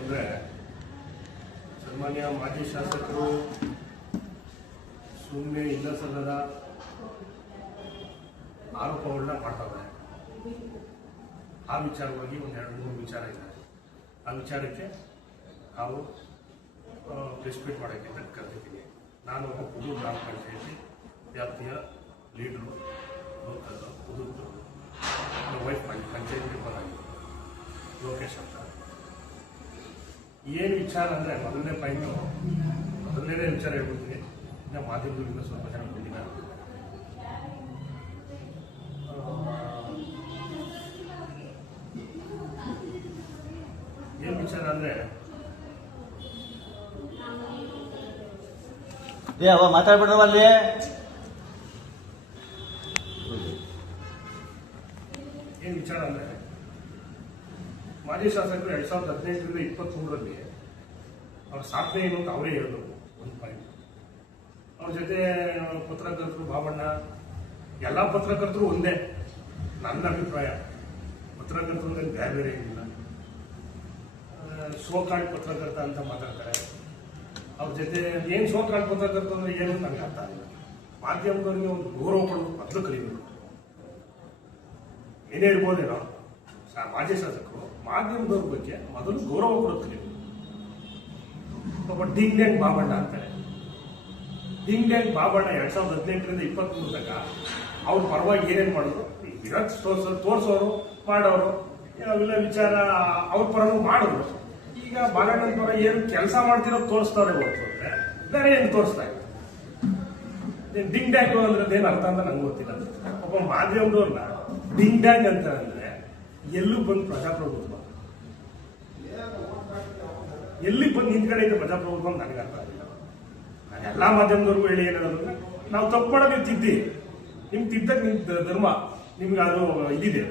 ಅಂದರೆ ಸನ್ಮಾನ್ಯ ಮಾಜಿ ಶಾಸಕರು ಸುಮ್ಮನೆ ಇಲ್ಲ ಸಲ್ಲದ ಆರೋಪಗಳನ್ನ ಮಾಡ್ತಾರೆ. ಆ ವಿಚಾರವಾಗಿ ಒಂದು 2-3 ವಿಚಾರ ಇದೆ. ಆ ವಿಚಾರಕ್ಕೆ ನಾವು ಪ್ರೆಸ್ ಮೀಟ್ ಮಾಡೋಕ್ಕೆ ಅಂತ ಕರೆದಿದ್ದೀನಿ. ನಾನು ಒಬ್ಬ ಪುದೂರು ಗ್ರಾಮ ಪಂಚಾಯತಿ ವ್ಯಾಪ್ತಿಯ ಲೀಡ್ರು, ಲೋಕಲ್ ಪುದೂರು ವೈಫ್ ಪಂಚಾಯತ್ ಮೆಂಬರ್ ಆಗಿದೆ, ಲೋಕೇಶ್ ಅಂತ. ಏನು ವಿಚಾರ ಅಂದರೆ ಮೊದಲನೇ ವಿಚಾರ ಹೇಳ್ಬಿಡ್ತೀನಿ. ಇನ್ನು ಮಾಧ್ಯಮದಿಂದ ಸ್ವಲ್ಪ ಜನ ಬಂದಿದ್ದಾರೆ. ಏನು ವಿಚಾರ ಅಂದರೆ ಮಾತಾಡ್ಬಿಡ್ರವ ಅಲ್ಲಿ. ಏನು ವಿಚಾರ ಅಂದರೆ ಮಾಜಿ ಶಾಸಕರು 2018ರಿಂದ 23ರಲ್ಲಿ ಅವ್ರ ಸಾಧನೆ ಏನು ಅಂತ ಅವರೇ ಹೇಳಿದ್ರು. ಒಂದು ಪಾಯಿಂಟ್ ಅವ್ರ ಜೊತೆ ಪತ್ರಕರ್ತರು ಬಾಬಣ್ಣ, ಎಲ್ಲ ಪತ್ರಕರ್ತರು ಒಂದೇ. ನನ್ನ ಅಭಿಪ್ರಾಯ ಪತ್ರಕರ್ತರು ಅಂದರೆ ಬೇರೆ ಬೇರೆ ಏನಿಲ್ಲ. ಸೋಕಾಳ್ ಪತ್ರಕರ್ತ ಅಂತ ಮಾತಾಡ್ತಾರೆ. ಅವ್ರ ಜೊತೆ ಏನು ಸೋಕಾಳ್ ಪತ್ರಕರ್ತ ಅಂದರೆ ಏನು ನನಗೆ ಅರ್ಥ ಆಗಿಲ್ಲ. ಮಾಧ್ಯಮದವ್ರಿಗೆ ಒಂದು ಗೌರವ ಕೊಡೋದು ಮೊದಲು ಕಲಿಬೇಕು. ಏನೇ ಇರ್ಬೋದೇನೋ ಮಾಜಿ ಶಾಸಕರು ಮಾಧ್ಯಮದವ್ರ ಬಗ್ಗೆ ಮೊದಲು ಗೌರವ ಕೊಡೋದು ಕಲಿಬೇಕು. ಒಬ್ಬ ಡಿಂಗ್ ಡ್ಯಾಂಗ್ ಬಾಬಣ್ಣ ಅಂತಾರೆ. ಡಿಂಗ್ ಡ್ಯಾಂಗ್ ಬಾಬಣ್ಣ 2018ರಿಂದ 23 ತನಕ ಅವ್ರ ಪರವಾಗಿ ಏನೇನು ಮಾಡಿದ್ರು, ತೋರಿಸೋರು ಮಾಡೋರು, ಅವೆಲ್ಲ ವಿಚಾರ ಅವ್ರ ಪರನೂ ಮಾಡಿದ್ರು. ಈಗ ಬಾಲಣ್ಣನ ಪರ ಏನು ಕೆಲಸ ಮಾಡ್ತಿರೋದು ತೋರಿಸ್ತಾರೆ ಹೊರತು ಬೇರೆ ಏನು ತೋರಿಸ್ತಾ ಇಲ್ಲ. ಡಿಂಗ್ ಡ್ಯಾಂಗ್ ಅಂದ್ರೆ ಏನು ಅರ್ಥ ಅಂತ ನಂಗೆ ಗೊತ್ತಿಲ್ಲ. ಒಬ್ಬ ಮಾಧ್ಯಮದವ್ರನ್ನ ಡಿಂಗ್ ಡ್ಯಾಂಗ್ ಅಂತ ಅಂದ್ರೆ ಎಲ್ಲೂ ಬಂದು ಪ್ರಜಾಪ್ರಭುತ್ವ, ಎಲ್ಲಿ ಬಂದು ಹಿಂದ್ಗಡೆ ಇದೆ ಪ್ರಜಾಪ್ರಭುತ್ವ ಅಂತ ನನಗೆ ಅರ್ಥ ಆಗಿಲ್ಲ. ನಾನು ಎಲ್ಲಾ ಮಾಧ್ಯಮದವ್ರಿಗೂ ಹೇಳಿ ಏನಂದ್ರೆ, ನಾವು ತಪ್ಪು ಮಾಡೋದು ನೀವು ತಿದ್ದಿ, ನಿಮ್ಗೆ ತಿದ್ದಕ್ಕೆ ನಿಮ್ ಧರ್ಮ, ನಿಮ್ಗೆ ಅದು ಇದಿದೆ.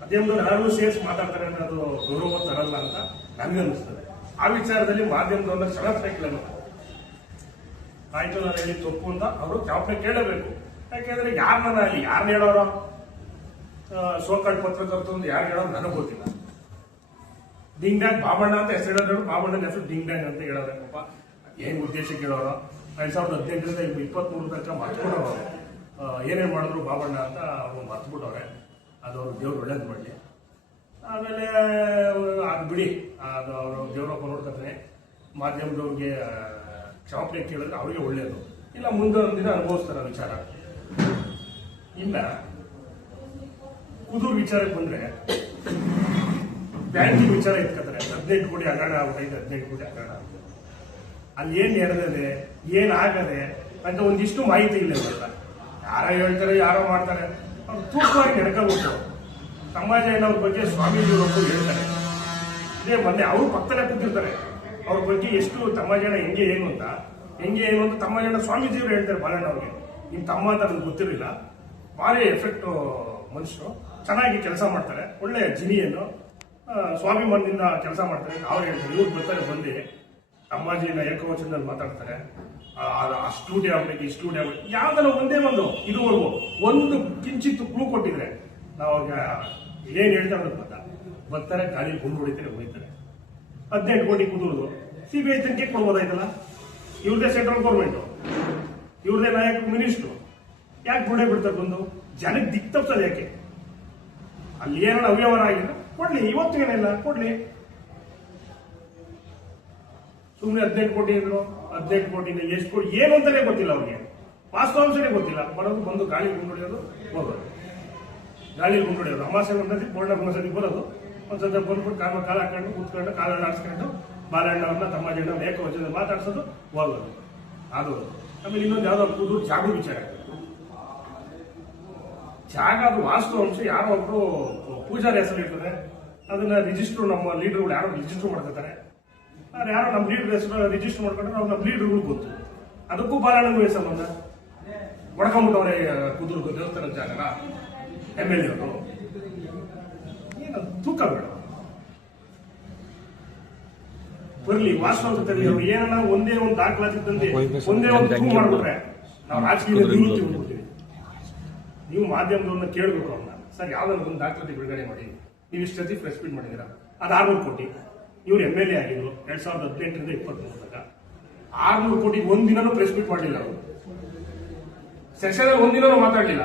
ಮಾಧ್ಯಮದವ್ರು ಯಾರು ಸೇರಿಸಿ ಮಾತಾಡ್ತಾರೆ ಅಂದ್ರೆ ಅದು ಗೌರವ ತರಲ್ಲ ಅಂತ ನನಗೆ ಅನಿಸ್ತದೆ. ಆ ವಿಚಾರದಲ್ಲಿ ಮಾಧ್ಯಮದವ್ರನ್ನ ಕ್ಷಮಿಸಬೇಕಿಲ್ಲ. ಆಯ್ತು, ನಾನು ಹೇಳಿ ತಪ್ಪು ಅಂತ ಅವರು ಕ್ಷಮಾಪಣೆ ಕೇಳಬೇಕು. ಯಾಕೆಂದ್ರೆ ಯಾರನ್ನ ಹೇಳೋರೋ, ಸೋಕಾಳ್ ಪತ್ರಕರ್ತರು ಅಂತ ಯಾರು ಹೇಳೋರು ನನಗೆ ಗೊತ್ತಿಲ್ಲ. ಡಿಂಗ್ ಡ್ಯಾಂಗ್ ಬಾಬಣ್ಣ ಅಂತ ಹೆಸರು ಹೇಳೋರು, ಬಾಬಣ್ಣನ ಹೆಸರು ಡಿಂಗ್ ಡ್ಯಾಂಗ್ ಅಂತ ಹೇಳೋರೆ. ಪಾಪ ಏನು ಉದ್ದೇಶಕ್ಕೆ ಹೇಳೋರು. 2018ರಿಂದ 23 ತನಕ ಮರ್ತ್ಬಿಟ್ಟವ್ರು. ಏನೇನು ಮಾಡಿದ್ರು ಬಾಬಣ್ಣ ಅಂತ ಅವ್ರು ಮರ್ತ್ಬಿಟ್ಟವ್ರೆ. ಅದು ಅವ್ರು ದೇವ್ರು ಒಳ್ಳೇದು ಮಾಡಲಿ. ಆಮೇಲೆ ಅದು ಬಿಡಿ, ಅದು ಅವರು ದೇವರಪ್ಪ ನೋಡ್ಕೊತಾನೆ. ಮಾಧ್ಯಮದವ್ರಿಗೆ ಕ್ಷಮಾಪಣೆ ಕೇಳಿದ್ರೆ ಅವ್ರಿಗೆ ಒಳ್ಳೇದು. ಇಲ್ಲ ಮುಂದೆ ಒಂದು ದಿನ ಅನುಭವಿಸ್ತಾರೆ ವಿಚಾರ. ಇನ್ನ ಕುದೂರು ವಿಚಾರಕ್ಕೆ ಬಂದ್ರೆ ಬ್ಯಾಂಕಿಂಗ್ ವಿಚಾರ ಇಟ್ಕೊತಾರೆ. 18 ಕೋಟಿ ಹಗರಣ ಆಗ್ಬಿಟ್ಟೈತೆ, 18 ಕೋಟಿ ಹಗರಣ ಆಗ್ತದೆ. ಅಲ್ಲಿ ಏನ್ ನಡೆದಿದೆ, ಏನಾಗದೆ ಅಂತ ಒಂದಿಷ್ಟು ಮಾಹಿತಿ ಇಲ್ಲ. ಯಾರೋ ಹೇಳ್ತಾರೆ, ಯಾರೋ ಮಾಡ್ತಾರೆ. ಅವ್ರು ತೂಕವಾಗಿ ನಡ್ಕೋಬೇಕು. ಸಮಾಜ ಅವ್ರ ಬಗ್ಗೆ ಸ್ವಾಮೀಜಿಯವರು ಹೇಳ್ತಾರೆ. ಇದೇ ಮೊನ್ನೆ ಅವ್ರು ಪಕ್ಕದಲ್ಲೇ ಕೂತಿರ್ತಾರೆ. ಅವ್ರ ಬಗ್ಗೆ ಎಷ್ಟು ತಮ್ಮಜನ ಹೆಂಗೆ ಏನು ಅಂತ ತಮ್ಮಜನ ಸ್ವಾಮೀಜಿಯವರು ಹೇಳ್ತಾರೆ. ಬಾಲಣ್ಣ ಅವ್ರಿಗೆ ನಿಮ್ ತಮ್ಮ ಅಂತ ನನ್ಗೆ ಗೊತ್ತಿರಲಿಲ್ಲ, ಭಾರಿ ಎಫೆಕ್ಟ್ ಮನುಷ್ಯರು, ಚೆನ್ನಾಗಿ ಕೆಲಸ ಮಾಡ್ತಾರೆ, ಒಳ್ಳೆ ಜಿನಿಯನ್ನು ಸ್ವಾಭಿಮಾನದಿಂದ ಕೆಲಸ ಮಾಡ್ತಾರೆ. ಅವ್ರು ಹೇಳ್ತಾರೆ. ಇವ್ರು ಬರ್ತಾರೆ, ಬಂದು ತಮ್ಮಾಜಿನ ಏಕವಚನದಲ್ಲಿ ಮಾತಾಡ್ತಾರೆ. ಆ ಸ್ಟೂಡಿಯೋ ಆಗ್ಬೇಕು, ಈ ಸ್ಟೂಡಿಯೋ ಆಗ್ಬೇಕು, ಯಾವ್ದನ್ನ ಒಂದೇ ಒಂದು ಇದುವರೆಗೂ ಒಂದು ಕಿಂಚಿತ್ತು ಕ್ಲೂ ಕೊಟ್ಟಿದ್ರೆ ನಾವು ಅವ್ರಿಗೆ ಏನ್ ಹೇಳ್ತಾರೆ ಗೊತ್ತಾ. ಬರ್ತಾರೆ, ಗಾಳಿ ಗುಂಡು ಹೊಡಿತಾರೆ, ಹೋಗ್ತಾರೆ. 18 ಕೋಟಿ ಕುದುರುದು CBI ತನಿಖೆ ಕೊಡ್ಬೋದಾಯ್ತಲ್ಲ. ಇವ್ರದೇ ಸೆಂಟ್ರಲ್ ಗೌರ್ಮೆಂಟ್, ಇವ್ರದೇ ನಾಯಕ ಮಿನಿಸ್ಟ್ರು, ಯಾಕೆ ಗುಂಡೆ ಬಿಡ್ತಾರೆ ಬಂದು ಜನಕ್ಕೆ ದಿಕ್ ತಪ್ಸೋದು ಯಾಕೆ? ಅಲ್ಲಿ ಏನೋ ಅವ್ಯವಹಾರ ಆಗಿಲ್ಲ, ಕೊಡ್ಲಿ. ಇವತ್ತು ಏನಿಲ್ಲ, ಕೊಡ್ಲಿ. ಸುಮ್ಮನೆ 18 ಕೋಟಿ ಅಂದ್ರು. 18 ಕೋಟಿನ ಎಷ್ಟು ಕೋಟಿ ಏನು ಅಂತಾನೆ ಗೊತ್ತಿಲ್ಲ ಅವ್ರಿಗೆ, ವಾಸ್ತವಾಂಶನೇ ಗೊತ್ತಿಲ್ಲ. ಬರೋದು ಬಂದು ಗಾಳಿ ಗುಂಡೊಡೆಯೋದು, ಹೋಗೋದು. ಗಾಳಿ ಗುಂಡೊಡೆಯೋದು, ಅಮಾಸೆ ಒಂದ್ಸತಿ ಪೂರ್ಣ ಒಂದ್ಸತಿ ಬರೋದು, ಒಂದ್ಸತಿ ಬಂದ್ಬಿಟ್ಟು ಕಾಲ ಹಾಕೊಂಡು ಕೂತ್ಕೊಂಡು ಕಾಲಲ್ಲಿ ಆಡಿಸ್ಕೊಂಡು ಬಾಲಣ್ಣವ್ರನ್ನ ತಮ್ಮಜಣ್ಣವ್ರನ್ನ ಏಕವಚನದಲ್ಲಿ ಮಾತಾಡ್ಸೋದು, ಹೋಗೋದು. ಅದು ಆಮೇಲೆ ಇನ್ನೊಂದು ಯಾವ್ದೋ ಕುದೂರು ಜಾಗ ವಿಚಾರ. ಜಾಗ ಅದು ವಾಸ್ತವಾಂಶ ಯಾರೋ ಒಬ್ರು ಪೂಜಾರಿ ಹೆಸರು ಇರ್ತದೆ. ಅದನ್ನ ರಿಜಿಸ್ಟರ್ ನಮ್ಮ ಲೀಡರ್ಗಳು ಯಾರೋ ರಿಜಿಸ್ಟರ್ ಮಾಡ್ಕೊತಾರೆ. ಯಾರೋ ನಮ್ಮ ಲೀಡರ್ ಹೆಸರು ರಿಜಿಸ್ಟರ್ ಮಾಡ್ಕೊಂಡ್ರೆ ನಾವು ನಮ್ಮ ಲೀಡರ್ಗಳು ಗೊತ್ತು. ಅದಕ್ಕೂ ಬಾಲಣ್ಣನಿಗೆ ಸಂಬಂಧ. ಹೊಡ್ಕೊಂಡ್ಬಿಟ್ಟವ್ರೆ ಕುದುರು ದೇವಸ್ಥಾನದ ಜಾಗನ MLA ಅವರು. ಏನು ತೂಕ ಬೇಡ, ಬರ್ಲಿ ವಾಸ್ತವಾಂಶ ತರಲಿ. ಅವ್ರು ಏನನ್ನ ಒಂದೇ ಒಂದು ದಾಖಲಾತಿ ತಂದೆ ಒಂದೇ ಒಂದು ಪ್ರೂವ್ ಮಾಡ್ಬಿಟ್ರೆ ನಾವು ರಾಜಕೀಯ ನಿವೃತ್ತಿ ಹೋಗ್ಬಿಡ್ತೀವಿ. ನೀವು ಮಾಧ್ಯಮದವ್ರನ್ನ ಕೇಳಬೇಕು ಅವ್ರನ್ನ, ಸರ್ ಯಾವ್ದಾದ್ರು ಒಂದು ದಾಖಲಾತಿ ಬಿಡುಗಡೆ ಮಾಡಿ, ನೀವು ಇಷ್ಟು ಸತಿ ಪ್ರೆಸ್ ಮೀಟ್ ಮಾಡಿದ್ದೀರಾ, ಅದು 600 ಕೋಟಿ, ಇವ್ರು MLA ಆಗಿದ್ರು 2018ರಿಂದ 23 600 ಕೋಟಿ ಒಂದಿನೂ ಪ್ರೆಸ್ ಮೀಟ್ ಮಾಡಲಿಲ್ಲ ಅವರು. ಸೆಷನ್ ಒಂದಿನೂ ಮಾತಾಡಲಿಲ್ಲ.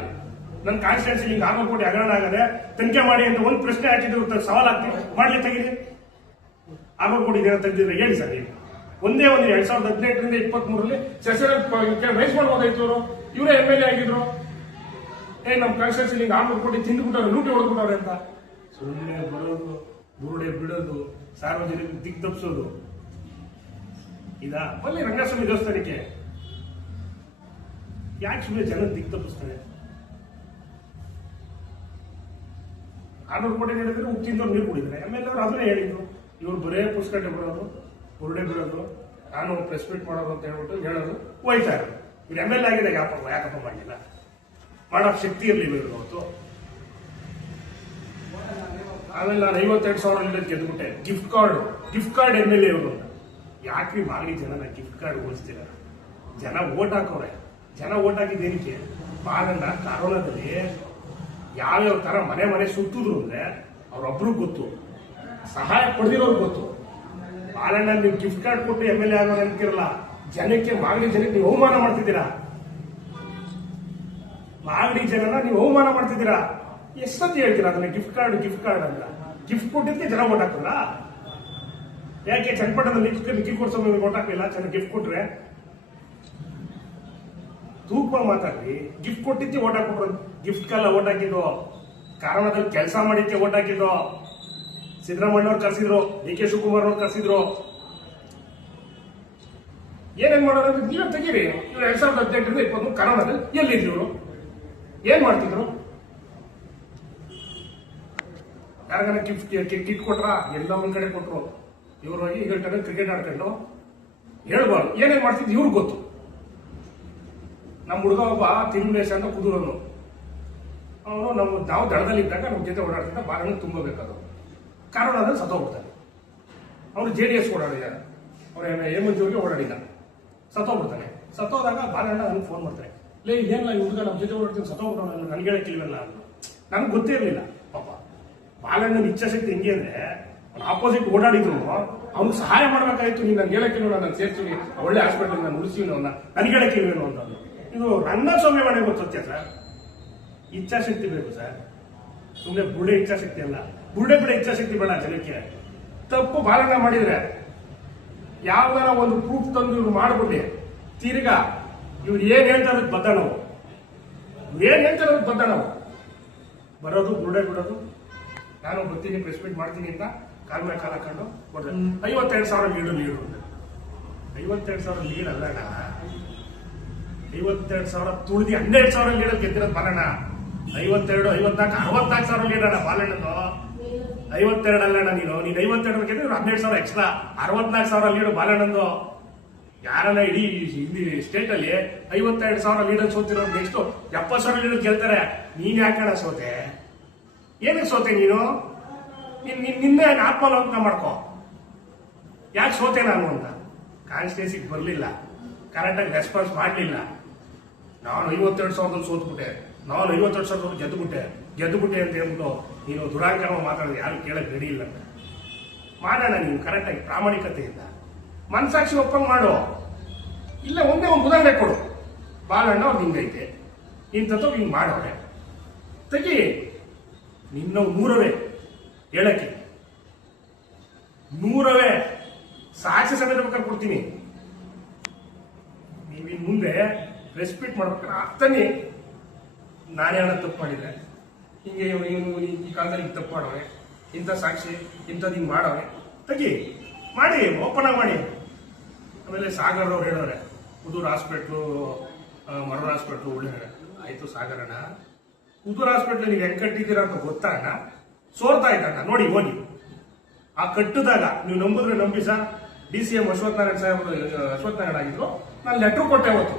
ನನ್ನ ಕಾನ್ಸ್ಟಿಟ್ಯೂನ್ಸಿ ಹಿಂಗೆ 600 ಕೋಟಿ ಹಗರಣ ಆಗದೆ ತನಿಖೆ ಮಾಡಿ ಅಂತ ಒಂದು ಪ್ರಶ್ನೆ ಹಾಕಿದ್ರು, ಸವಾಲ್ ಹಾಕ್ತೀವಿ ಮಾಡ್ಲಿ ತೆಗೀರಿ. 600 ಕೋಟಿ ಜನ ತೆಗೆದಿದ್ರೆ ಹೇಳಿ ಸರ್ ನೀವು. ಒಂದೇ 2018ರಿಂದ 23ರಲ್ಲಿ ಸೆಷನ್ ರೈಸ್ ಮಾಡ್ಬೋದಾಯ್ತು ಅವರು. ಇವರೇ MLA ಆಗಿದ್ರು. ನಮ್ಮ ಕಾನ್ಸ್ಟಿಟ್ಯೂನ್ಸಿ ಹಿಂಗೆ 600 ಕೋಟಿ ತಿಂದುಬಿಟ್ಟವ್ರೆ, ಲೂಟಿ ಹೊಡೆದ್ಬಿಟ್ಟವ್ರೆ ಅಂತ ಸುಮ್ಮನೆ ಬರೋದು, ಬುರುಡೆ ಬಿಡೋದು, ಸಾರ್ವಜನಿಕ ದಿಗ್ದಪ್ಸೋದು. ಇದಾ ಬಲ್ಲಿ ರಂಗಸ್ವಾಮಿ ದೇವಸ್ಥಾನಕ್ಕೆ ಯಾಕೆ ಸುಮ್ಮನೆ ಜನ ದಿಗ್ದಪ್ಪಿಸ್ತಾರೆ? 600 ಕೋಟಿ ನೀಡಿದ್ರೆ ಉಪ್ಪಿಂದವ್ರು ನೀರು ಕುಡಿದ್ರೆ MLA ಅವರು ಅದನ್ನೇ ಹೇಳಿದ್ರು. ಇವ್ರು ಬರೇ ಪುಸ್ತಕ ಬಿಡೋದು, ಬುರುಡೆ ಬಿಡೋದು, ನಾನು ಪ್ರೆಸ್ ಮೀಟ್ ಮಾಡೋದು ಅಂತ ಹೇಳ್ಬಿಟ್ಟು ಹೇಳೋದು, ಹೋಯ್ತಾ ಇರೋದು. ಇವ್ರು MLA ಆಗಿದೆ ಯಾಕಪ್ಪ ಮಾಡಲಿಲ್ಲ? ಮಾಡೋ ಶಕ್ತಿ ಇರಲಿಲ್ಲ ಇವರು ಅವತ್ತು. ಆಮೇಲೆ ನಾನು 52,000 ಲೀಡರ್ ಗೆದ್ದುಬಿಟ್ಟೆ. ಗಿಫ್ಟ್ ಕಾರ್ಡ್ MLA ಇವರು ಅಂತ. ಯಾಕ್ರಿ ಮಾಗಡಿ ಜನ ಗಿಫ್ಟ್ ಕಾರ್ಡ್ ಉಳಿಸ್ತೀರ? ಜನ ಓಟ್ ಹಾಕೋರೆ. ಜನ ಓಟ್ ಹಾಕಿದ್ದೇನಕ್ಕೆ? ಬಾಗಣ್ಣ ಕರೋನಾದಲ್ಲಿ ಯಾವ್ಯಾವ ತರ ಮನೆ ಸುತ್ತಿದ್ರು ಅಂದ್ರೆ ಅವ್ರೊಬ್ರಿಗೆ ಗೊತ್ತು, ಸಹಾಯ ಪಡೆದಿರೋರು ಗೊತ್ತು. ಬಾಲಣ್ಣ ನೀವು ಗಿಫ್ಟ್ ಕಾರ್ಡ್ ಕೊಟ್ಟು MLA ಆಗೋರು ಅಂತಿರಲ್ಲ. ಜನಕ್ಕೆ ಮಾಗಡಿ ಜನಕ್ಕೆ ನೀವು ಅವಮಾನ ಮಾಡ್ತಿದ್ದೀರಾ. ಮಾಗಡಿ ಜನನ ನೀವು ಅವಮಾನ ಮಾಡ್ತಿದ್ದೀರಾ. ಎಷ್ಟೊತ್ತಿ ಹೇಳ್ತೀರಾ ಅದನ್ನ ಗಿಫ್ಟ್ ಕಾರ್ಡ್ ಅಂತ? ಗಿಫ್ಟ್ ಕೊಟ್ಟಿದ್ದಕ್ಕೆ ಜನ ಓಟ್ ಹಾಕಲ್ಲ. ಯಾಕೆ ಚನ್ನಪಟ್ಟಣದಲ್ಲಿ ನಿಖಿಲ್ ಕುಮಾರಸ್ವಾಮಿ ಓಟ್ ಹಾಕಲಿಲ್ಲ? ಚೆನ್ನಾಗಿ ಗಿಫ್ಟ್ ಕೊಟ್ರೆ ತೂಕ ಮಾತಾಡ್ರಿ. ಗಿಫ್ಟ್ ಕೊಟ್ಟಿದ್ದೆ ಓಟ್ ಹಾಕ್ಬಿಟ್ರು. ಗಿಫ್ಟ್ ಕಲ್ಲ ಓಟ್ ಹಾಕಿದ್ದು, ಕಾರಣದಲ್ಲಿ ಕೆಲಸ ಮಾಡಿದ್ದೆ ಓಟ್ ಹಾಕಿದ್ದು. ಸಿದ್ದರಾಮಯ್ಯ ಅವ್ರು ಕರ್ಸಿದ್ರು, DK ಶಿವಕುಮಾರ್ ಅವ್ರು ಕರ್ಸಿದ್ರು. ಏನೇನ್ ಮಾಡೋದು ನೀವೇ ತೆಗೀರಿ. ಇವ್ರು 2018ರಿಂದ 23 ಕರೋನಾದಲ್ಲಿ ಎಲ್ಲಿದ್ರು ಇವರು? ಏನ್ ಮಾಡ್ತಿದ್ರು? ಯಾರಿಗಾನ ಕಿಟ್ ಕೊಟ್ರ? ಎಲ್ಲ ಒಂದ್ ಕಡೆ ಕೊಟ್ರು. ಇವ್ರು ಹೋಗಿ ಈಗ ಕ್ರಿಕೆಟ್ ಆಡ್ಕೊಂಡು ಹೇಳ್ಬಾರ್ದು. ಏನೇನ್ ಮಾಡ್ತಿದ್ರು ಇವ್ರಿಗೆ ಗೊತ್ತು. ನಮ್ಮ ಹುಡುಗ ಒಬ್ಬ ತಿರುಮಲೇಶ ಅಂತ ಕುದೂರನು, ಅವನು ನಾವು ದಡದಲ್ಲಿದ್ದಾಗ ನಮ್ಮ ಜೊತೆ ಓಡಾಡ್ತಿದ್ದ. ಬಾಲಣ್ಣ ತುಂಬಬೇಕಾದ್ರು ಕಾರಣದಲ್ಲಿ ಸತ್ತೋಗ್ಬಿಡ್ತಾನೆ. ಅವನು JDS ಓಡಾಡಿದ್ದಾರೆ, ಅವ್ರ ಹೇಮಂತವ್ರಿಗೆ ಓಡಾಡಿದ, ಸತ್ತೋಗ್ಬಿಡ್ತಾನೆ. ಸತ್ತೋದಾಗ ಬಾಲಣ್ಣ ನನಗೆ ಫೋನ್ ಮಾಡ್ತಾರೆ, ಲೇ ಏನಿಲ್ಲ ಈ ಹುಡುಗ ನಮ್ಮ ಜೊತೆ ಓಡಾಡ್ತೀನಿ ಸತ್ತೋಗ್ಬಿಡೋಣ, ನನಗೆ ಹೇಳಕ್ಕಿಲ್ವಲ್ಲ ಅಂತ. ನನಗೆ ಗೊತ್ತೇ ಇರಲಿಲ್ಲ ಪಾಪ. ಬಾಲಣ್ಣನ ಇಚ್ಛಾಶಕ್ತಿ ಹೆಂಗೆ ಅಂದ್ರೆ ಅವ್ನು ಆಪೋಸಿಟ್ ಓಡಾಡಿದ್ರು ಅವ್ನಿಗೆ ಸಹಾಯ ಮಾಡ್ಬೇಕಾಯ್ತು. ನೀನು ನನ್ಗೆ ಹೇಳಕ್ಕಿಲ್ವ, ನಾನು ಸೇರ್ತೀನಿ ಒಳ್ಳೆ ಹಾಸ್ಪಿಟಲ್ ನಾನು ಉಳಿಸ್ತೀನಿ ಅವನ್ನ, ನನಗೆ ಹೇಳಕ್ಕಿಲ್ವೇನು ಅಂತ. ಇದು ರಂಗಸ್ವಾಮಿ ಮಾಡಿ ಗೊತ್ತೇ ಸರ್. ಇಚ್ಛಾಶಕ್ತಿ ಬೇಕು ಸರ್, ಸುಮ್ಮನೆ ಬುಡೆ ಇಚ್ಛಾಶಕ್ತಿ ಅಲ್ಲ. ಬುಡೆ ಇಚ್ಛಾಶಕ್ತಿ ಬೇಡ ಜನಕ್ಕೆ. ತಪ್ಪು ಬಾಲಣ್ಣ ಮಾಡಿದ್ರೆ ಯಾವ್ದಾರ ಒಂದು ಪ್ರೂಫ್ ತಂದು ಇವ್ರು ಮಾಡ್ಬಿಟ್ಟು ತಿರ್ಗಾ ಇವ್ರು ಏನ್ ಹೇಳ್ತಾರೆ ಬದ್ದ ನಾವು, ಏನ್ ಹೇಳ್ತಾರೆ ಬದ್ದ ನಾವು ಬರೋದು, ಬುಡೆ ಬಿಡೋದು. ನಾನು ಬರ್ತೀನಿ ಪ್ರೆಸ್ ಮೀಟ್ ಮಾಡ್ತೀನಿ ಅಂತ ಕಾಲ ಮೇಲೆ ಕಾಲ ಹಾಕೊಂಡು ಕೊಡ್ರೆ 52,000 ಲೀಡು 52,000 ಲೀಡ್ ಅಲ್ಲಣ್ಣ. 52,000 ತುಳಿದಿ 12,000 ಲೀಡರ್ ಗೆದ್ದಿರೋದು ಬಾಲಣ್ಣ. 52, 54, 64,000 ಲೀಡರ್ ಬಾಲಣ್ಣದು. 52 ಅಲ್ಲಣ್ಣ. ನೀನು 52 ಗೆದ್ದಿದ್ರು 12,000 ಎಕ್ಸ್ಟ್ರಾ, 64,000 ಲೀಡು ಬಾಲಣ್ಣಂದು. ಯಾರನ್ನ ಇಡೀ ಸ್ಟೇಟ್ ಅಲ್ಲಿ 52,000 ಲೀಡರ್ ಸೋತಿರೋ ನೆಕ್ಸ್ಟ್ 70,000 ಲೀಡರ್ ಗೆಲ್ತಾರೆ. ನೀನ್ ಯಾಕಣ ಸೋತೆ? ಏನಕ್ಕೆ ಸೋತೆ ನೀನು? ನಿನ್ನೆ ಆತ್ಮಾವಲೋಕನ ಮಾಡ್ಕೋ, ಯಾಕೆ ಸೋತೆ ನಾನು ಅಂತ. ಕಾನ್ಸ್ಟಿಟ್ಯೂನ್ಸಿಗೆ ಬರಲಿಲ್ಲ, ಕರೆಕ್ಟಾಗಿ ರೆಸ್ಪಾನ್ಸ್ ಮಾಡಲಿಲ್ಲ. ನಾನು 52,000 ಸೋತ್ಬಿಟ್ಟೆ, ನಾನು 52,000 ಗೆದ್ದುಬಿಟ್ಟೆ ಅಂತ ಹೇಳ್ಬಿಟ್ಟು ನೀನು ದುರಾಂಕರವ ಮಾತಾಡೋದು ಯಾರು ಕೇಳಕ್ ರೆಡಿ ಇಲ್ಲ. ಮಾಡೋಣ ನೀವು ಕರೆಕ್ಟಾಗಿ ಪ್ರಾಮಾಣಿಕತೆಯಿಂದ ಮನಸಾಕ್ಷಿ ಒಪ್ಪಂಗ್ ಮಾಡು. ಇಲ್ಲ ಒಂದೇ ಒಂದು ಉದಾಹರಣೆ ಕೊಡು. ಬಾಲಣ್ಣ ಅವ್ರು ಹಿಂಗೈತೆ, ಇಂಥದ್ದು ಹಿಂಗೆ ಮಾಡೋರೆ ತೆಗಿ. ನಿನ್ನ 100ವೇ ಹೇಳಕ್ಕೆ, 100ವೇ ಸಾಕ್ಷಿ ಸಮೇತ ಬೇಕಾದ್ರೆ ಕೊಡ್ತೀನಿ. ನೀವಿನ್ ಮುಂದೆ ರೆಸ್ಪೆಕ್ಟ್ ಮಾಡ್ಬೇಕಾದ್ರೆ ಅರ್ಥನೇ ನಾನೇ ಹಣ ತಪ್ಪು ಮಾಡಿದ್ರೆ ಹಿಂಗೆ ಇವನು ಈ ಕಾಲದಲ್ಲಿ ತಪ್ಪು ಮಾಡೋನೆ, ಇಂಥ ಸಾಕ್ಷಿ ಇಂಥದ್ದು ಹಿಂಗೆ ಮಾಡೋನೆ ತೆಗಿ ಮಾಡಿ, ಓಪನ್ ಆಗಿ ಮಾಡಿ. ಆಮೇಲೆ ಸಾಗರ್ ಅವ್ರು ಹೇಳೋರೆ ಕುದೂರು ಹಾಸ್ಪಿಟ್ಲು, ಮರಣ ಹಾಸ್ಪಿಟ್ಲು ಒಳ್ಳೆ ಆಯ್ತು. ಸಾಗರಣ್ಣ ಕುದೂರು ಹಾಸ್ಪಿಟ್ಲ್ ನೀವು ಹೆಂಗ್ ಕಟ್ಟಿದ್ದೀರಾ ಅಂತ ಗೊತ್ತಾಗ ಸೋರ್ತಾ ಇದ್ದಾಗ ನೋಡಿ ಹೋಗಿ ಆ ಕಟ್ಟಿದಾಗ ನೀವು ನಂಬಿದ್ರೆ ನಂಬಿ ಸರ್. DCM ಅಶ್ವತ್ಥನಾರಾಯಣ ಸಾಹೇಬ್ ಆಗಿದ್ರು, ನಾನು ಲೆಟರ್ ಕೊಟ್ಟೆ ಅವತ್ತು.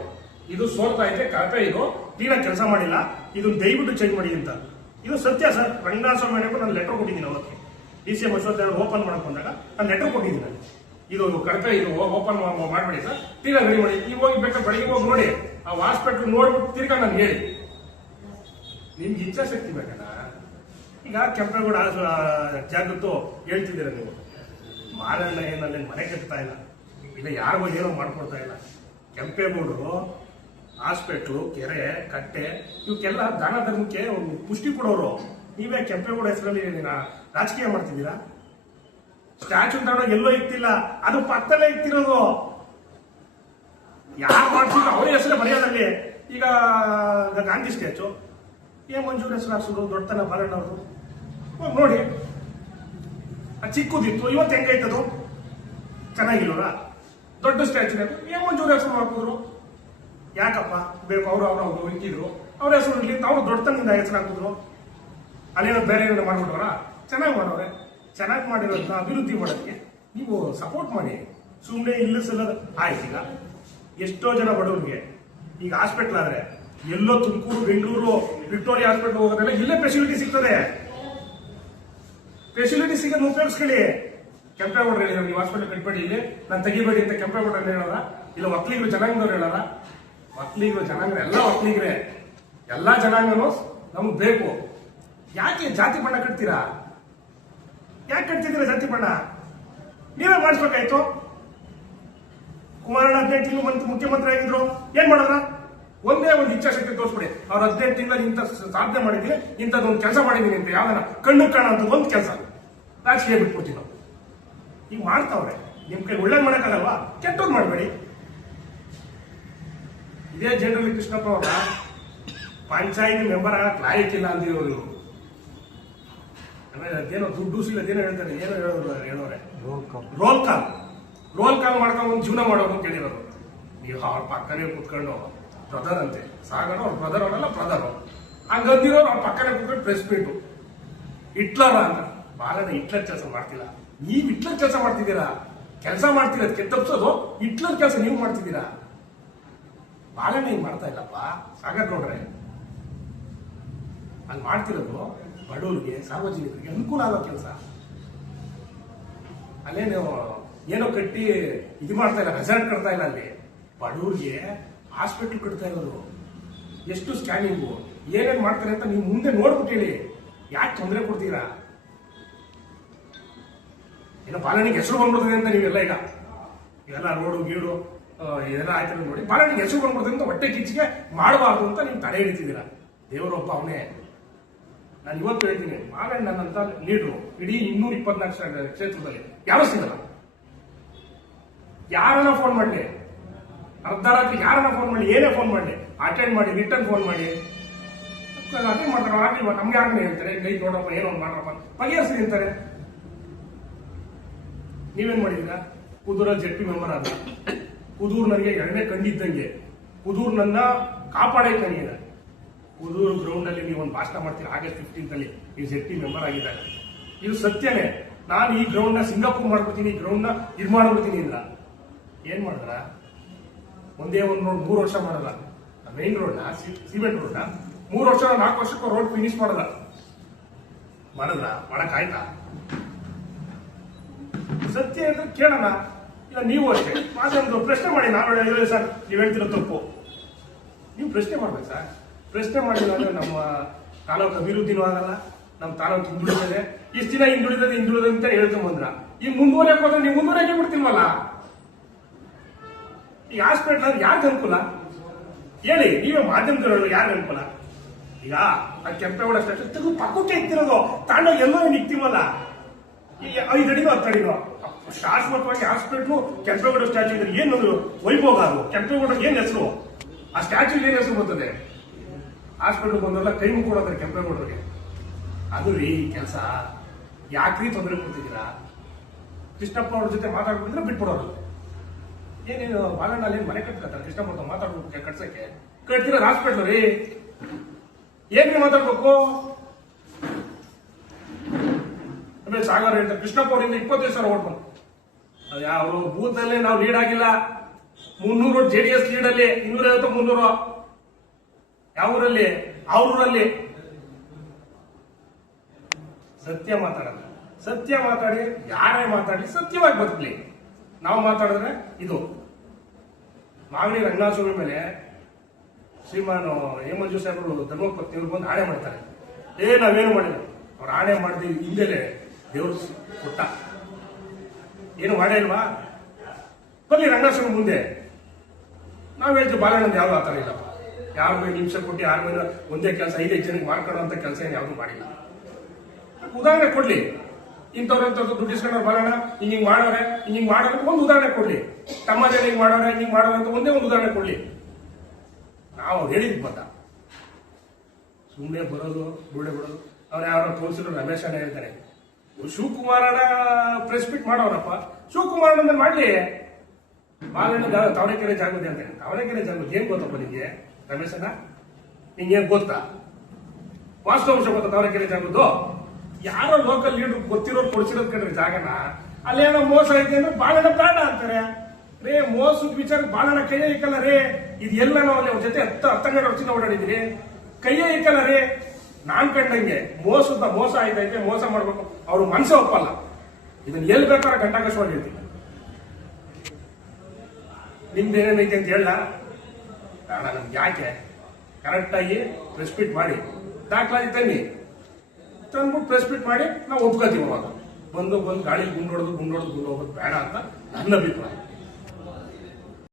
ಇದು ಸೋರ್ತಾ ಐತೆ, ಕಳಪೆ, ಇದು ಕ್ಲೀನಾಗಿ ಕೆಲಸ ಮಾಡಿಲ್ಲ, ಇದನ್ನ ದಯವಿಟ್ಟು ಚೇಂಜ್ ಮಾಡಿ ಅಂತ. ಇದು ಸತ್ಯ ಸರ್. ರಂಗಸ್ವಾಮಿ ನಾನು ಲೆಟರ್ ಕೊಟ್ಟಿದ್ದೀನಿ ಅವತ್ತು. DCM ಅಶ್ವತ್ಥನಾರಾಯಣ ಓಪನ್ ಮಾಡಕ್ ಬಂದಾಗ ನಾನು ಲೆಟರ್ ಕೊಟ್ಟಿದ್ದೀನಿ. ಇದು ಕಳಪೆ, ಇದು ಓಪನ್ ಮಾಡಬೇಡಿ ಸರ್, ತೀರಾ ರೆಡಿ ಮಾಡಿ. ಈಗ ಹೋಗಿ ಬೇಕಾದ್ರೆ ಬೆಳಿಗ್ಗೆ ಹೋಗಿ ನೋಡಿ ಆ ಹಾಸ್ಪಿಟ್ಲ್ ನೋಡ್ಬಿಟ್ಟು ತಿರ್ಗಾ ನಾನು ಹೇಳಿ. ನಿಮ್ಗೆ ಇಚ್ಛಾಶಕ್ತಿ ಬೇಕಣ್ಣ. ಈಗ ಕೆಂಪೇಗೌಡ ಜಾಗತ್ತು ಹೇಳ್ತಿದ್ದೀರ ನೀವು, ಬಾಲಣ್ಣ ಏನಲ್ಲಿ ಮನೆ ಕಟ್ತಾ ಇಲ್ಲ, ಇಲ್ಲ ಯಾರಿಗೂ ಏನೋ ಮಾಡ್ಕೊಡ್ತಾ ಇಲ್ಲ. ಕೆಂಪೇಗೌಡರು ಹಾಸ್ಪಿಟ್ಲು, ಕೆರೆ, ಕಟ್ಟೆ ಇವಕ್ಕೆಲ್ಲ ದಾನ ಧರ್ಮಕ್ಕೆ ಒಂದು ಪುಷ್ಟಿ ಕೊಡೋರು. ನೀವೇ ಕೆಂಪೇಗೌಡ ಹೆಸರಲ್ಲಿ ರಾಜಕೀಯ ಮಾಡ್ತಿದ್ದೀರಾ? ಸ್ಟ್ಯಾಚ್ಯೂ ತಗೊಂಡೋಗಿ ಎಲ್ಲೋ ಇಕ್ತಿಲ್ಲ, ಅದು ಪಕ್ಕದಲ್ಲೇ ಇಕ್ತಿರೋದು. ಯಾರು ಮಾಡ್ತಿದ್ರು ಅವರ ಹೆಸರೇ ಬರೆಯೋದಲ್ಲಿ. ಈಗ ಗಾಂಧಿ ಸ್ಟ್ಯಾಚು ಮಂಜೂರ್ ಹೆಸರು ಹಾಕ್ಸೋದು ದೊಡ್ಡತನ ಬಾಲಣ್ಣ ಅವರು. ನೋಡಿ, ಚಿಕ್ಕದಿತ್ತು, ಇವತ್ತು ಹೆಂಗೈತದು? ಚೆನ್ನಾಗಿಲ್ವರ? ದೊಡ್ಡ ಸ್ಟ್ಯಾಚು ಮಂಜೂರ್ ಹೆಸರು ಹಾಕಿದ್ರು. ಯಾಕಪ್ಪ ಬೇಕು? ಅವರು ಇಕ್ಕಿದ್ರು, ಅವ್ರ ಹೆಸರು ಇರ್ಲಿ, ಅವ್ರು ದೊಡ್ಡತನದಿಂದ ಹೆಸರು ಹಾಕಿದ್ರು. ಅಲ್ಲೇನೋ ಬೇರೆ ಏನೋ ಮಾಡ್ಬಿಟ್ಟವ್ರ? ಚೆನ್ನಾಗಿ ಮಾಡೋರೆ. ಚೆನ್ನಾಗಿ ಮಾಡಿರೋದನ್ನ ಅಭಿವೃದ್ಧಿ ಮಾಡೋದಕ್ಕೆ ನೀವು ಸಪೋರ್ಟ್ ಮಾಡಿ. ಸುಮ್ಮನೆ ಇಲ್ಲಿಸಲ್ಲ ಆಯ್ತು. ಈಗ ಎಷ್ಟೋ ಜನ ಬಡವರಿಗೆ ಈಗ ಹಾಸ್ಪಿಟ್ಲ್ ಆದ್ರೆ ಎಲ್ಲೋ ತುಮಕೂರು, ಬೆಂಗಳೂರು, ವಿಕ್ಟೋರಿಯಾ ಹಾಸ್ಪಿಟ್ಲ್ ಹೋಗೋದೆಲ್ಲ ಇಲ್ಲೇ ಫೆಸಿಲಿಟಿ ಸಿಗ್ತದೆ. ಫೆಸಿಲಿಟಿ ಸಿಗೋದು ಉಪಯೋಗಿಸ್ಕೊಳ್ಳಿ. ಕೆಂಪೇಗೌಡರು ಹೇಳಿದ್ರು ನೀವು ಹಾಸ್ಪಿಟಲ್ ಕಟ್ಬೇಡಿ, ಇಲ್ಲಿ ನಾನು ತೆಗಿಬೇಡಿ ಅಂತ ಕೆಂಪೇಗೌಡರು ಹೇಳೋರ? ಇಲ್ಲ ಒಕ್ಕಲಿಗರು ಜನಾಂಗದವ್ರು ಹೇಳೋರ? ಒಕ್ಕಲಿಗರು ಜನಾಂಗ ಎಲ್ಲ ಒಕ್ಕಲಿಗರೇ, ಎಲ್ಲಾ ಜನಾಂಗನೂ ನಮ್ಗೆ ಬೇಕು. ಯಾಕೆ ಜಾತಿ ಬಣ್ಣ ಕಟ್ತೀರಾ? ಯಾಕೆ ಕಟ್ತಿದ್ದೀರಾ ಜಾತಿ ಬಣ್ಣ? ನೀವೇ ಮಾಡಿಸ್ಬೇಕಾಯ್ತು. ಕುಮಾರಣ್ಣ 18 ತಿಂಗಳು ಬಂತು, ಮುಖ್ಯಮಂತ್ರಿ ಆಗಿದ್ರು, ಏನ್ ಮಾಡೋಣ? ಒಂದೇ ಒಂದು ಇಚ್ಛಾಶಕ್ತಿ ತೋರಿಸ್ಬಿಡಿ. ಅವ್ರು 18 ತಿಂಗಳಲ್ಲಿ ಇಂಥ ಸಾಧನೆ ಮಾಡಿದ್ದೀನಿ, ಇಂಥದ್ದೊಂದು ಕೆಲಸ ಮಾಡಿದ್ದೀನಿ ಅಂತ ಯಾವ್ದಾರ ಕಣ್ಣು ಕಾಣಂತ ಒಂದು ಕೆಲಸ ರಾಜಕೀಯ ಬಿಟ್ಬಿಡ್ತೀವಿ ನಾವು. ಈಗ ಮಾಡ್ತಾವ್ರೆ. ನಿಮ್ ಕೈ ಒಳ್ಳೇದ್ ಮಾಡಕ್ಕಾಗಲ್ವಾ? ಕೆಟ್ಟೋದ್ ಮಾಡಬೇಡಿ. ಇದೇ ಜನರಲ್ ಕೃಷ್ಣಪ್ಪ ಅವರ ಪಂಚಾಯತ್ ಮೆಂಬರ್ ಆಗಕ್ಕೆ ಲಾಯಕ್ಕಿಲ್ಲ ಅಂದಿರೋರು. ಅದೇನೋ ದುಡ್ಡು ಸಿಲ್ಲ ಅದೇನೋ ಹೇಳ್ತಾರೆ, ಏನೋ ಹೇಳೋರೆ ರೋಲ್ ಕಾಲ್ ಮಾಡ್ಕೊಂಡು ಒಂದು ಜೀವನ ಮಾಡೋರು ಅಂತ ಹೇಳಿರೋರು. ನೀವು ಅವ್ರ ಪಕ್ಕನೇ ಕುತ್ಕೊಂಡು ಬ್ರದರ್ ಅಂತೆ ಸಾಗಣ, ಅವ್ರ ಬ್ರದರ್ ಅವರಲ್ಲ ಬ್ರದರ್ ಹಂಗಂದಿರೋರು ಅವ್ರ ಪಕ್ಕನೇ ಕುತ್ಕೊಂಡು ಪ್ರೆಸ್ ಮೀಟು. ಹಿಟ್ಲರ ಅಂತ ಬಾಲಣ್ಣ ಹಿಟ್ಲರ್ ಕೆಲಸ ಮಾಡ್ತಿಲ್ಲ, ನೀವು ಹಿಟ್ಲರ್ ಕೆಲಸ ಮಾಡ್ತಿದ್ದೀರಾ. ಕೆಲಸ ಮಾಡ್ತೀರ ಕೆತ್ತಪ್ಸೋದು ಹಿಟ್ಲರ್ ಕೆಲಸ ನೀವು ಮಾಡ್ತಿದ್ದೀರಾ. ಬಾಲಣ್ಣ ಹಿಂಗ್ ಮಾಡ್ತಾ ಇಲ್ಲಪ್ಪ ಸಾಗರ್ ನೋಡ್ರೆ. ಅಲ್ಲಿ ಮಾಡ್ತಿರೋದು ಬಡವರಿಗೆ, ಸಾರ್ವಜನಿಕರಿಗೆ ಅನುಕೂಲ ಆಗೋ ಕೆಲಸ. ಅಲ್ಲೇನು ಏನೋ ಕಟ್ಟಿ ಇದು ಮಾಡ್ತಾ ಇಲ್ಲ, ರೆಸಾರ್ಟ್ ಕಟ್ತಾ ಇಲ್ಲ. ಅಲ್ಲಿ ಬಡವ್ರಿಗೆ ಹಾಸ್ಪಿಟಲ್ ಕಟ್ತಾ ಇರೋದು. ಎಷ್ಟು ಸ್ಕ್ಯಾನಿಂಗು ಏನೇನ್ ಮಾಡ್ತಾರೆ ಅಂತ ನೀವು ಮುಂದೆ ನೋಡ್ಬಿಟ್ಟು ಹೇಳಿ. ಯಾಕೆ ತೊಂದರೆ ಕೊಡ್ತೀರಾ? ಏನೋ ಬಾಲಣ್ಣಿಗೆ ಹೆಸರು ಬಂದ್ಬಿಡ್ತದೆ ಅಂತ ನೀವೆಲ್ಲ ಇವೆಲ್ಲ ರೋಡು ಗೀಡು ಇದೆಲ್ಲ ಆಯ್ತು ನೋಡಿ. ಬಾಲಣ್ಣಿಗೆ ಹೆಸರು ಬಂದ್ಬಿಡ್ತದೆ ಅಂತ ಹೊಟ್ಟೆ ಕಿಚ್ಚಿಗೆ ಮಾಡಬಾರ್ದು ಅಂತ ನೀವು ತಡೆ ಹಿಡಿತಿದ್ದೀರಾ. ದೇವರೊಬ್ಬ ಅವನೇ. ನಾನು ಇವತ್ತು ಹೇಳ್ತೀನಿ, ಬಾಲಣ್ಣನಂತ ಲೀಡ್ರು ಇಡೀ 224 ಕ್ಷೇತ್ರದಲ್ಲಿ ಯಾರು ಸಿಗಲ್ಲ. ಯಾರನ್ನ ಫೋನ್ ಮಾಡಲಿ, ಅರ್ಧ ರಾತ್ರಿ ಯಾರನ್ನ ಫೋನ್ ಮಾಡಿ, ಏನೇ ಫೋನ್ ಮಾಡಲಿ, ಅಟೆಂಡ್ ಮಾಡಿ, ರಿಟರ್ನ್ ಫೋನ್ ಮಾಡಿ ಅಟೆಂಡ್ ಮಾಡ್ತಾರೆ. ಆಗ್ಲಿವ ನಮ್ಗೆ ಯಾರನ್ನ ಹೇಳ್ತಾರೆ, ಕೈ ನೋಡಪ್ಪ ಏನೋ ಒಂದು ಮಾಡ್ರಪ್ಪ ಬಗೆಹರಿಸಿ ಅಂತಾರೆ. ನೀವೇನ್ ಮಾಡಿದೀರಾ? ಕುದೂರಲ್ಲಿ ಜೆಡ್ಪಿ ಮೆಂಬರ್ ಆದ ಕುದೂರ್ ನನಗೆ ಎರಡನೇ ಕಂಡಿದ್ದಂಗೆ. ಕುದೂರ್ ನನ್ನ ಕಾಪಾಡೇ ಕಣಿಯಿದೆ. ಕುದೂರು ಗ್ರೌಂಡ್ ಅಲ್ಲಿ ನೀವು ಒಂದು ಭಾಷಣ ಮಾಡ್ತೀರಿ. ಆಗಸ್ಟ್ 15 ನೀವು ಜೆಡ್ಪಿ ಮೆಂಬರ್ ಆಗಿದ್ದಾರೆ. ಇದು ಸತ್ಯನೇ. ನಾನು ಈ ಗ್ರೌಂಡ್ ನ ಸಿಂಗಾಪುರ್ ಮಾಡ್ಬಿಡ್ತೀನಿ, ಈ ಗ್ರೌಂಡ್ ನ ಇದು ಮಾಡ್ಬಿಡ್ತೀನಿ ಇಲ್ಲ. ಏನ್ ಮಾಡಿದ್ರ? ಒಂದೇ ಒಂದು ರೋಡ್ 3 ವರ್ಷ ಮಾಡಲ್ಲ. ಮೈನ್ ರೋಡ್ ನ ಸಿಮೆಂಟ್ ರೋಡ್ ನ 3 ವರ್ಷ 4 ವರ್ಷಕ್ಕೂ ರೋಡ್ ಫಿನಿಶ್ ಮಾಡಲ್ಲ. ಮಾಡಿದ್ರ? ಮಾಡಕ್ ಆಯ್ತಾ? ಸತ್ಯ ಅಂದ್ರೆ ಕೇಳೋಣ. ಇಲ್ಲ ನೀವು ಅಷ್ಟೇ ಮಾತಾಡೋದು ಪ್ರಶ್ನೆ ಮಾಡಿ. ನಾವು ಹೇಳಿ ಸರ್ ನೀವು ಹೇಳ್ತಿರೋ ತಪ್ಪು. ನೀವು ಪ್ರಶ್ನೆ ಮಾಡ್ಬೇಕು ಸರ್. ಪ್ರಶ್ನೆ ಮಾಡಿಲ್ಲ ಅಂದ್ರೆ ನಮ್ಮ ತಾಲೂಕು ಅಭಿವೃದ್ಧಿನೂ ಆಗಲ್ಲ, ನಮ್ಮ ತಾಲೂಕು ಹಿಂದುಳಿದಿದೆ. ಇಷ್ಟು ದಿನ ಹಿಂದುಳಿದ ಅಂತ ಹೇಳ್ಕೊಂಡ್ ಬಂದ್ರ. ಈಗ ಮುಂದುವರೆಯಕ್ಕೆ ಹೋದ್ರೆ ನೀವು ಮುಂದುವರೆಗೆ ಬಿಡ್ತಿಲ್ವಲ್ಲ. ಈ ಹಾಸ್ಪಿಟಲ್ ಯಾರಿಗೆ ಅನುಕೂಲ ಹೇಳಿ? ನೀವೇ ಮಾಧ್ಯಮದವರು ಯಾರಿಗೆ ಅನುಕೂಲ? ಈಗ ಕೆಂಪೇಗೌಡ ಸ್ಟ್ಯಾಚು ತೆಗೆದು ಪಕ್ಕಕ್ಕೆ ಇಕ್ತಿರೋದು ತಾಂಡೋಗಿ ಎಲ್ಲೋ ಇಕ್ತಿವಲ್ಲ. 5 ಅಡಿನೋ 10 ಅಡಿನೋ ಶಾಶ್ವತವಾಗಿ ಹಾಸ್ಪಿಟ್ಲು ಕೆಂಪೇಗೌಡ ಸ್ಟ್ಯಾಚು ಇದ್ರೆ ಏನದು ವೈಭೋಗ? ಅದು ಕೆಂಪೇಗೌಡ ಏನ್ ಹೆಸರು? ಆ ಸ್ಟ್ಯಾಚು ಏನ್ ಹೆಸರು ಬರ್ತದೆ? ಹಾಸ್ಪಿಟ್ಲ್ ಬಂದೆಲ್ಲ ಕೈ ಮುಕ್ಕೊಡೋದ್ರೆ ಕೆಂಪೇಗೌಡರಿಗೆ. ಅದು ರೀ ಕೆಲಸ. ಯಾಕ್ರಿ ತೊಂದರೆ ಕೊಡ್ತಿದ್ದೀರಾ? ಕೃಷ್ಣಪ್ಪ ಅವ್ರ ಜೊತೆ ಮಾತಾಡ್ಬಿಟ್ಟಿದ್ರೆ ಬಿಟ್ಬಿಡೋರು. ಏನೇನು ಬಾಲಣ್ಣಲ್ಲಿ ಮನೆ ಕಟ್ತಾರೆ ಕೃಷ್ಣಪ್ಪ ಅವ್ರ ಮಾತಾಡ್ಬೇಕು ಕಟ್ಸಕ್ಕೆ ಕಟ್ತಿರೋ ಹಾಸ್ಪಿಟ್ಲ್ ರೀ. ಏನ್ರಿ ಮಾತಾಡ್ಬೇಕು? ಆಮೇಲೆ ಸಾಗರ್ ಹೇಳ್ತಾರೆ ಕೃಷ್ಣಪ್ಪ ಅವರಿಂದ 25,000 ಓಟ್ ಬಂತು. ಅದು ಯಾವ ಬೂತ್ ನಲ್ಲಿ ನಾವು ಲೀಡ್ ಆಗಿಲ್ಲ. 300 JDS ಲೀಡ್ ಅಲ್ಲಿ, 250 300 ಯಾವ ಊರಲ್ಲಿ? ಅವ್ರಲ್ಲಿ ಸತ್ಯ ಮಾತಾಡಲ್ಲ. ಸತ್ಯ ಮಾತಾಡಿ, ಯಾರೇ ಮಾತಾಡಿ ಸತ್ಯವಾಗಿ ಬದುಕಲಿ. ನಾವು ಮಾತಾಡಿದ್ರೆ ಇದು ಮಾಗಡಿ ರಂಗನಾಥಸ್ವಾಮಿ ಮೇಲೆ ಶ್ರೀಮಾನ್ ಹೇಮಂಜು ಸಾಹೇಬರು ಧರ್ಮಪತ್ನಿ ಇವ್ರು ಬಂದು ಆಣೆ ಮಾಡ್ತಾರೆ. ನಾವೇನು ಮಾಡಿಲ್ಲ. ಅವ್ರು ಆಣೆ ಮಾಡಿದ ಹಿಂದೆಲೆ ದೇವರು ಕೊಟ್ಟ. ಏನು ಮಾಡೇ ಇಲ್ವಾ? ಬರ್ಲಿ ರಂಗಸ್ವಾಮಿ ಮುಂದೆ. ನಾವ್ ಹೇಳ್ತೀವಿ ಬಾಲಣ್ಣಂದು ಯಾವ್ದು ಆತರ ಇಲ್ಲಪ್ಪ. ಯಾರು ನಿಮಿಷ ಕೊಟ್ಟು ಯಾರ ಮೇಲೆ ಒಂದೇ ಕೆಲಸ 5 ಜನಕ್ಕೆ ಮಾಡ್ಕೊಳ್ಳೋಂಥ ಕೆಲಸ ಏನು ಯಾವ್ದು ಮಾಡಿಲ್ಲ. ಉದಾಹರಣೆ ಕೊಡ್ಲಿ, ಇಂಥವ್ರು ದುಡ್ಡು ಇಸ್ಕೊಂಡ್ರೆ ಬಾಲಣ್ಣ ಹಿಂಗ್ ಮಾಡೋರೆ, ಹಿಂಗ್ ಮಾಡೋರೆ, ಒಂದು ಉದಾಹರಣೆ ಕೊಡ್ಲಿ. ತಮ್ಮ ಜನ ಹಿಂಗ್ ಮಾಡೋರೆ, ಹಿಂಗ್ ಮಾಡೋರೆ ಅಂತ ಒಂದೇ ಒಂದು ಉದಾಹರಣೆ ಕೊಡ್ಲಿ. ನಾವು ಹೇಳಿದ್ ಬಂದ ಸುಮ್ಮನೆ ಬರೋದು ಬುಳ್ಳೆ ಬಿಡೋದು. ಅವ್ರು ಯಾರು ತೋರಿಸಿದ್ರು ರಮೇಶ್ ಅಣ್ಣ ಹೇಳ್ತಾರೆ, ಶಿವಕುಮಾರನ ಪ್ರೆಸ್ ಮೀಟ್ ಮಾಡೋರಪ್ಪ, ಶಿವಕುಮಾರನ ಮಾಡ್ಲಿ. ಬಾಲಣ್ಣ ತಾವರೆಕೆರೆ ಜಾಗೃತಿ ಅಂತಾನೆ. ತಾವರೆಕೆರೆ ಜಾಗೃತಿ ಏನ್ ಗೊತ್ತಪ್ಪ ನಿಂಗೆ ರಮೇಶ್ ಅಣ್ಣ? ನಿಂಗೇನ್ ಗೊತ್ತಾ? ವಾಸ್ತವಾಂಶ ಗೊತ್ತಾ ತಾವರೆಕೆರೆ ಜಾಗೃತಿ? ಯಾರೋ ಲೋಕಲ್ ಲೀಡರ್ ಗೊತ್ತಿರೋರು ಕೊಡ್ಸಿರೋದ್ ಕಣ್ರಿ ಜಾಗನ. ಅಲ್ಲೇನೋ ಮೋಸ ಐತೆ ಅಂದ್ರೆ ಬಾಲಣ್ಣ ಪ್ರಾಣ ಅಂತಾರೆ. ರೇ ಮೋಸದ ವಿಚಾರ ಬಾಲಣ್ಣ ಕೈಯೇ ಇಕ್ಕಲ್ಲ ರೇ. ಇದು ಎಲ್ಲ ನಾವು ಅಲ್ಲಿ ಅವ್ರ ಜೊತೆ 10 ವರ್ಷದಿಂದ ಓಡಾಡಿದೀನಿ. ಕೈಯೇ ಇಕ್ಕಲ್ಲ ರೇ. ನಾನ್ ಕಂಡಂಗೆ ಮೋಸ ಆಯ್ತೈತೆ, ಮೋಸ ಮಾಡ್ಬೇಕು, ಅವ್ರು ಮನಸ್ಸೇ ಒಪ್ಪಲ್ಲ. ಇದನ್ನ ಎಲ್ಲಿ ಬೇಕಾದ್ರೆ ಗಂಟಾಕಸ್ವಾಗಿ ಹೇಳ್ತೀನಿ. ನಿಮ್ದು ಏನೇನೈತೆ ಅಂತ ಹೇಳ ಬೇಡ, ನಮ್ಗೆ ಯಾಕೆ? ಕರೆಕ್ಟಾಗಿ ಪ್ರೆಸ್ ಮೀಟ್ ಮಾಡಿ ದಾಖಲಾತಿ ತನ್ನಿ, ತಂದ್ಬಿಟ್ಟು ಪ್ರೆಸ್ ಮೀಟ್ ಮಾಡಿ ನಾವು ಒಪ್ಕೋತೀವಿ. ಅವಾಗ ಬಂದು ಗಾಳಿ ಗುಂಡೊಡೆದು ಹೋಗೋದು ಬೇಡ ಅಂತ ನನ್ನ ಅಭಿಪ್ರಾಯ.